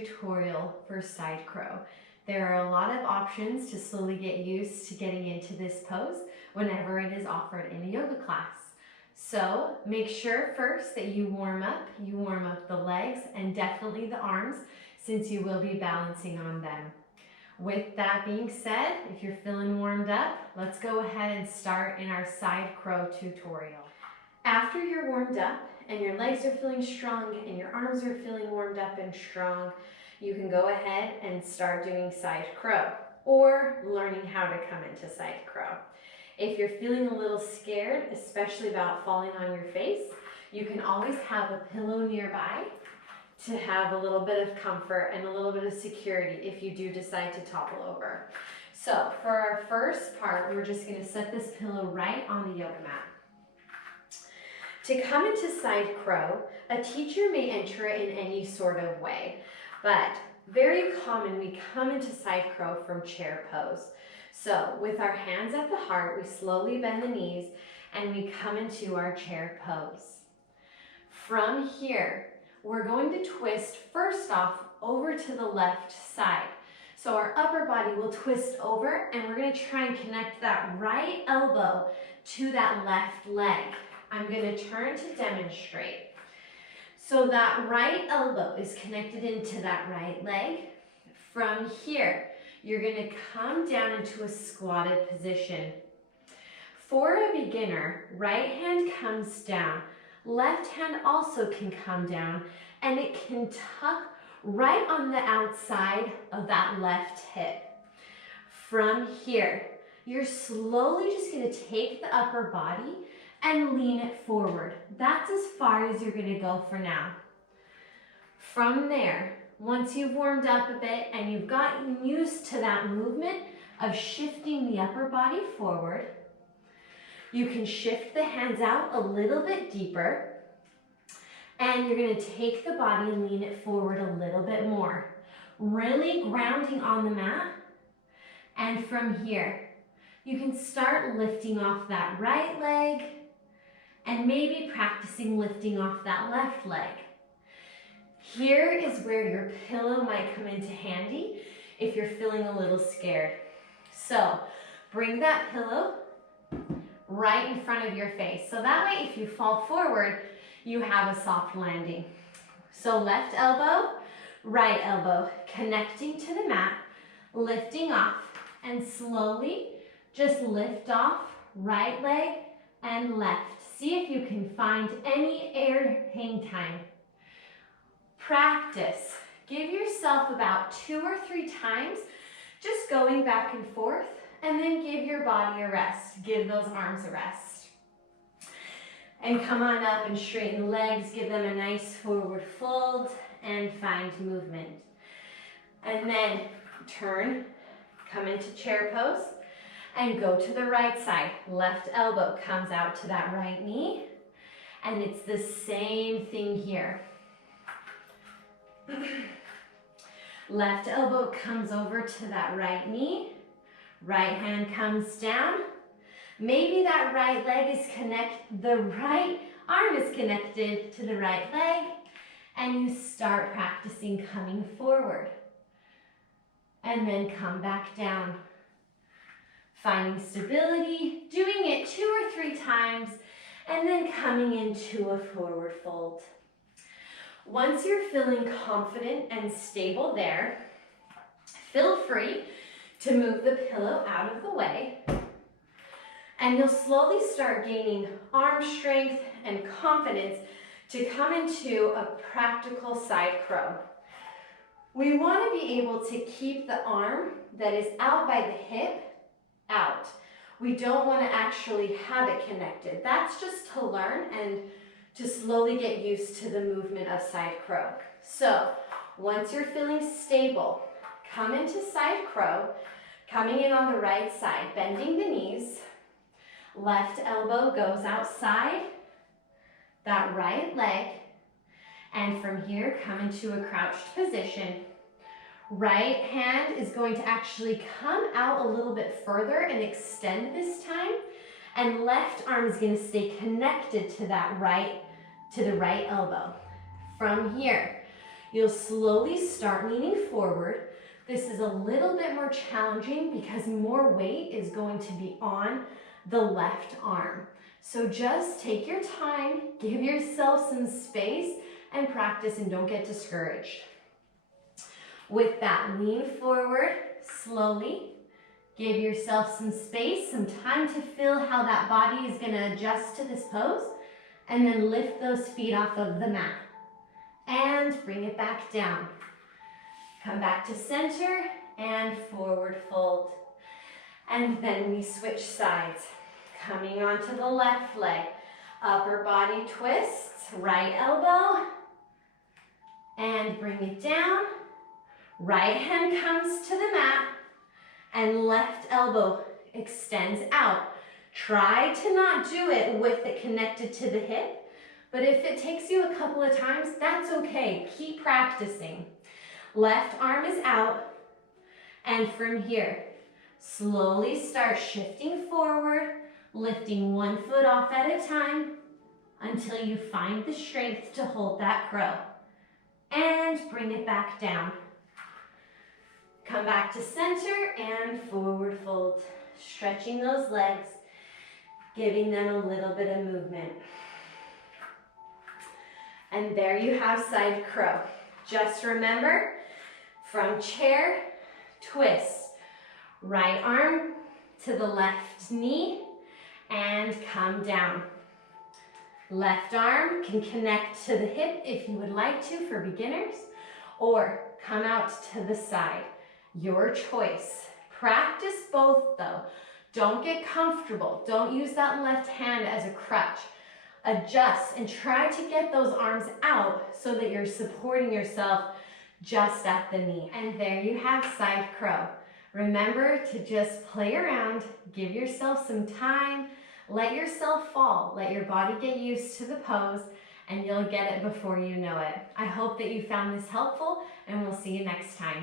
tutorial for side crow. There are a lot of options to slowly get used to getting into this pose whenever it is offered in a yoga class. So make sure first that you warm up the legs and definitely the arms, since you will be balancing on them. With that being said, if you're feeling warmed up, let's go ahead and start in our side crow tutorial. After you're warmed up and your legs are feeling strong and your arms are feeling warmed up and strong, you can go ahead and start doing side crow or learning how to come into side crow. If you're feeling a little scared, especially about falling on your face, you can always have a pillow nearby to have a little bit of comfort and a little bit of security if you do decide to topple over. So for our first part, we're just going to set this pillow right on the yoga mat. To come into side crow, a teacher may enter it in any sort of way, but very common, we come into side crow from chair pose. So with our hands at the heart, we slowly bend the knees and we come into our chair pose. From here, we're going to twist first off over to the left side. So our upper body will twist over and we're going to try and connect that right elbow to that left leg. I'm going to turn to demonstrate. So that right elbow is connected into that right leg. From here, you're going to come down into a squatted position. For a beginner, right hand comes down. Left hand also can come down and it can tuck right on the outside of that left hip. From here, you're slowly just going to take the upper body and lean it forward. That's as far as you're going to go for now. From there, once you've warmed up a bit and you've gotten used to that movement of shifting the upper body forward, you can shift the hands out a little bit deeper and you're going to take the body and lean it forward a little bit more, really grounding on the mat. And from here, you can start lifting off that right leg and maybe practicing lifting off that left leg. Here is where your pillow might come into handy if you're feeling a little scared. So bring that pillow right in front of your face. So that way, if you fall forward, you have a soft landing. So left elbow, right elbow, connecting to the mat, lifting off, and slowly just lift off right leg and left. See if you can find any air hang time. Practice. Give yourself about 2 or 3 times, just going back and forth, and then give your body a rest. Give those arms a rest. And come on up and straighten the legs, give them a nice forward fold, and find movement. And then turn, come into chair pose, and go to the right side. Left elbow comes out to that right knee, and it's the same thing here. Left elbow comes over to that right knee, right hand comes down. Maybe that right leg is the right arm is connected to the right leg, and you start practicing coming forward. And then come back down. Finding stability, doing it 2 or 3 times, and then coming into a forward fold. Once you're feeling confident and stable there, feel free to move the pillow out of the way, and you'll slowly start gaining arm strength and confidence to come into a practical side crow. We want to be able to keep the arm that is out by the hip out. We don't want to actually have it connected. That's just to learn and to slowly get used to the movement of side crow. So once you're feeling stable, come into side crow, coming in on the right side, bending the knees. Left elbow goes outside that right leg, and from here come into a crouched position. Right hand is going to actually come out a little bit further and extend this time, and left arm is going to stay connected to the right elbow. From here, You'll slowly start leaning forward. This is a little bit more challenging because more weight is going to be on the left arm. So just take your time, give yourself some space and practice, and don't get discouraged. With that, lean forward slowly. Give yourself some space, some time to feel how that body is going to adjust to this pose, and then lift those feet off of the mat and bring it back down. Come back to center and forward fold. And then we switch sides. Coming onto the left leg, upper body twists, right elbow, and bring it down. Right hand comes to the mat, and left elbow extends out. Try to not do it with it connected to the hip, but if it takes you a couple of times, that's okay. Keep practicing. Left arm is out, and from here, slowly start shifting forward, lifting one foot off at a time until you find the strength to hold that crow. And bring it back down. Come back to center and forward fold. Stretching those legs, giving them a little bit of movement. And there you have side crow. Just remember, from chair, twist. Right arm to the left knee and come down. Left arm can connect to the hip if you would like to for beginners, or come out to the side. Your choice. Practice both though. Don't get comfortable. Don't use that left hand as a crutch. Adjust and try to get those arms out so that you're supporting yourself just at the knee. And there you have side crow. Remember to just play around, give yourself some time, let yourself fall, let your body get used to the pose, and you'll get it before you know it. I hope that you found this helpful, and we'll see you next time.